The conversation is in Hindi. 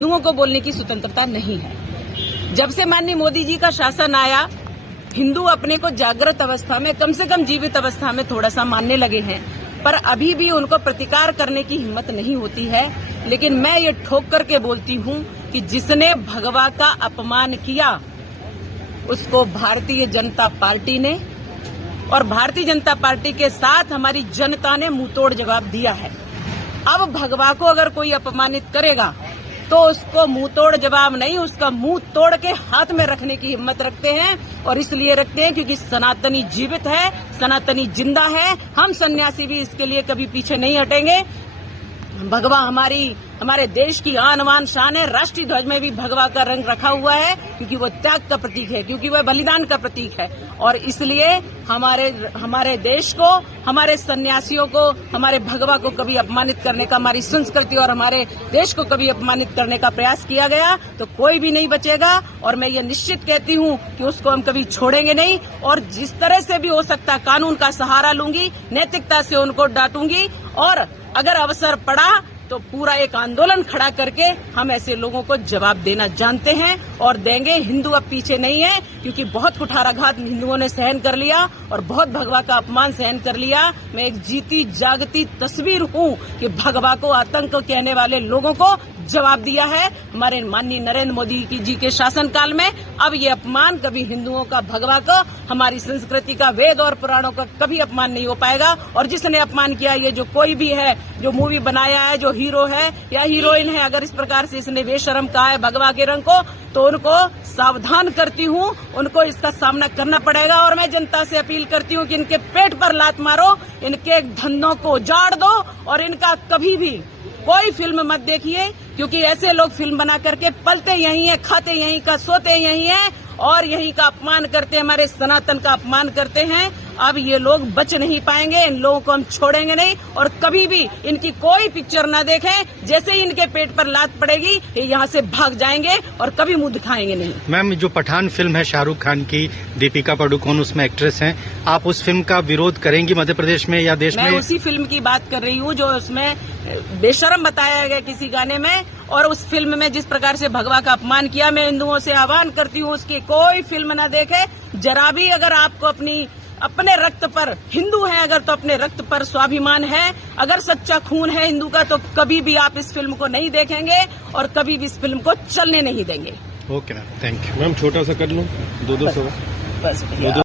हिंदुओं को बोलने की स्वतंत्रता नहीं है। जब से माननीय मोदी जी का शासन आया, हिंदू अपने को जागृत अवस्था में, कम से कम जीवित अवस्था में थोड़ा सा मानने लगे हैं, पर अभी भी उनको प्रतिकार करने की हिम्मत नहीं होती है। लेकिन मैं ये ठोक करके बोलती हूँ कि जिसने भगवा का अपमान किया उसको भारतीय जनता पार्टी ने और भारतीय जनता पार्टी के साथ हमारी जनता ने मुंहतोड़ जवाब दिया है। अब भगवा को अगर कोई अपमानित करेगा तो उसको मुंहतोड़ जवाब नहीं, उसका मुंह तोड़ के हाथ में रखने की हिम्मत रखते हैं। और इसलिए रखते हैं क्योंकि सनातनी जीवित है, सनातनी जिंदा है। हम सन्यासी भी इसके लिए कभी पीछे नहीं हटेंगे। भगवा हमारे देश की आन बान शान है। राष्ट्रीय ध्वज में भी भगवा का रंग रखा हुआ है क्योंकि वो त्याग का प्रतीक है, क्योंकि वह बलिदान का प्रतीक है। और इसलिए हमारे देश को, हमारे सन्यासियों को, हमारे भगवा को कभी अपमानित करने का, हमारी संस्कृति और हमारे देश को कभी अपमानित करने का प्रयास किया गया तो कोई भी नहीं बचेगा। और मैं ये निश्चित कहती हूँ कि उसको हम कभी छोड़ेंगे नहीं। और जिस तरह से भी हो सकता कानून का सहारा लूंगी, नैतिकता से उनको डांटूंगी और अगर अवसर पड़ा तो पूरा एक आंदोलन खड़ा करके हम ऐसे लोगों को जवाब देना जानते हैं और देंगे। हिंदू अब पीछे नहीं है क्योंकि बहुत कुठाराघात हिंदुओं ने सहन कर लिया और बहुत भगवा का अपमान सहन कर लिया। मैं एक जीती जागती तस्वीर हूँ कि भगवा को आतंक कहने वाले लोगों को जवाब दिया है हमारे माननीय नरेंद्र मोदी जी के शासनकाल में। अब ये अपमान कभी हिंदुओं का, भगवा का, हमारी संस्कृति का, वेद और पुराणों का कभी अपमान नहीं हो पाएगा। और जिसने अपमान किया, ये जो कोई भी है, जो मूवी बनाया है, जो हीरो है या हीरोइन है, अगर इस प्रकार से इसने बेशर्म कहा है भगवा के रंग को, तो उनको सावधान करती हूँ, उनको इसका सामना करना पड़ेगा। और मैं जनता से अपील करती हूँ कि इनके पेट पर लात मारो, इनके धंधों को उजाड़ दो और इनका कभी भी कोई फिल्म मत देखिए क्योंकि ऐसे लोग फिल्म बना करके पलते यहीं हैं, खाते यहीं का, सोते यहीं हैं और यहीं का अपमान करते हैं, हमारे सनातन का अपमान करते हैं। अब ये लोग बच नहीं पाएंगे, इन लोगों को हम छोड़ेंगे नहीं और कभी भी इनकी कोई पिक्चर न देखें। जैसे ही इनके पेट पर लात पड़ेगी ये यहाँ से भाग जाएंगे और कभी मुंह दिखाएंगे नहीं। मैम, जो पठान फिल्म है शाहरुख खान की, दीपिका पादुकोण उसमें एक्ट्रेस हैं, आप उस फिल्म का विरोध करेंगी मध्य प्रदेश में या देश में? मैं उसी फिल्म की बात कर रही हूँ जो उसमें बेशर्म बताया गया किसी गाने में। और उस फिल्म में जिस प्रकार से भगवा का अपमान किया, मैं हिंदुओं से आह्वान करती हूँ उसकी कोई फिल्म न देखे। जरा भी अगर आपको अपने रक्त पर, हिंदू है अगर तो अपने रक्त पर स्वाभिमान है, अगर सच्चा खून है हिंदू का, तो कभी भी आप इस फिल्म को नहीं देखेंगे और कभी भी इस फिल्म को चलने नहीं देंगे। Okay ma'am, thank you. Ma'am छोटा सा कर लूं, 200 बस